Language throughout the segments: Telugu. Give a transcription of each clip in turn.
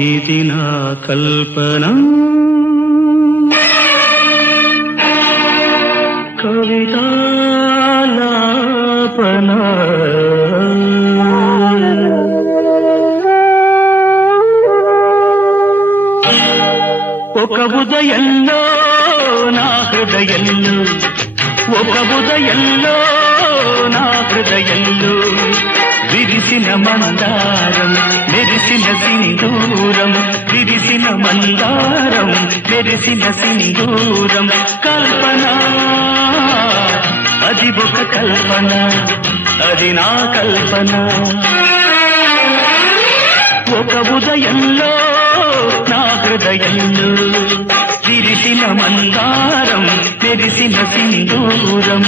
ఇది నా కల్పన కవితాలాపన ఒక ఉదయంలో నా హృదయంలో ఒక ఉదయంలో నా హృదయంలో విరిసిన మందారం మెరిసిన సింధూరం విరిసిన మందారం మెరిసిన సింధూరం కల్పన అది ఒక కల్పన అది నా కల్పన ఒక ఉదయంలో నా హృదయంలో విరిసిన మందారం మెరిసిన సింధూరం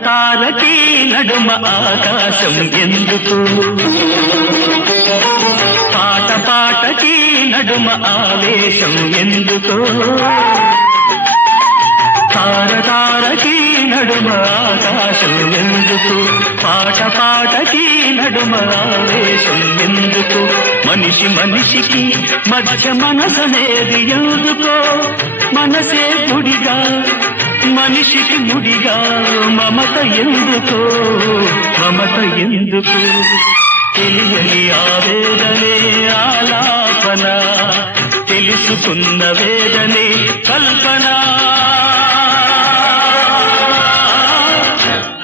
తారకి నడుమ ఆకాశం ఎందుకు పాట పాటకి నడుమ ఆవేశం ఎందుకు తారకి నడుమ ఆకాశం ఎందుకు పాట పాటకి నడుమ ఆవేశం ఎందుకు మనిషి మనిషికి మధ్య మనసనేది ఎందుకో మనసే గుడిగా మనిషికి ముడిగా మమత ఎందుకు మమత ఎందుకు తెలియని ఆవేదనే ఆలాపన తెలుసుకున్న వేదనే కల్పన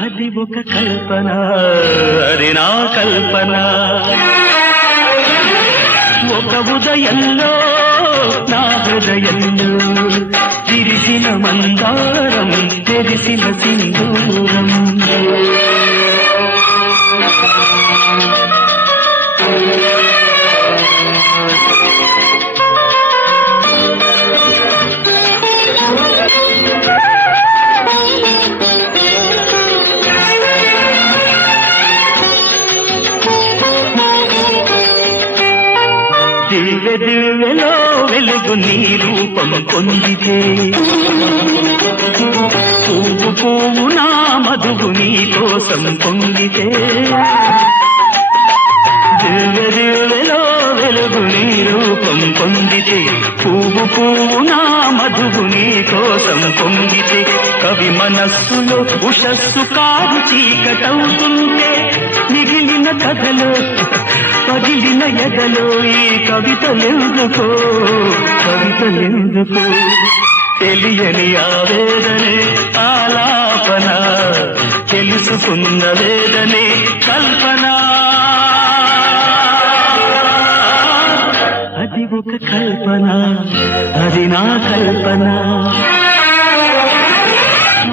అది ఒక కల్పన అది నా కల్పన ఒక ఉదయంలో నా హృదయంలో విరిసిన మందారం తెరిసిన సింధూరం దివ్య దివ్యలో వెలుగు నీ రూపం పొందితే పువ్వు పువ్వు నా మధువు నీ కోసం పొందితే దివ్య దివ్యలో వెలుగు నీ రూపం పొందితే పువ్వు పువ్వు నా మధువు నీ కోసం పొందితే కవి మనస్సులో ఉషస్సు కాదు చీకటవుతుంటే మిగిలిన కథలో పగిలిన ఎదలో ఈ కవితలెందుకో కవితలెందుకో తెలియని ఆవేదనే ఆలాపన తెలుసుకున్న వేదనే కల్పన అది ఒక కల్పన అది నా కల్పన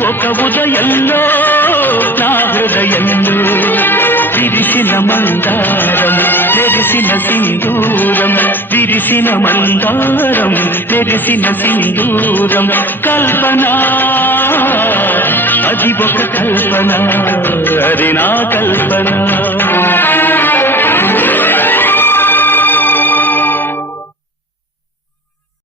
ఒక ఉదయంలో నా హృదయంలో విరిసిన మందారం మెరిసిన సింధూరం విరిసిన మందారం మెరిసిన సింధూరం కల్పన అది ఒక కల్పన అది నా కల్పన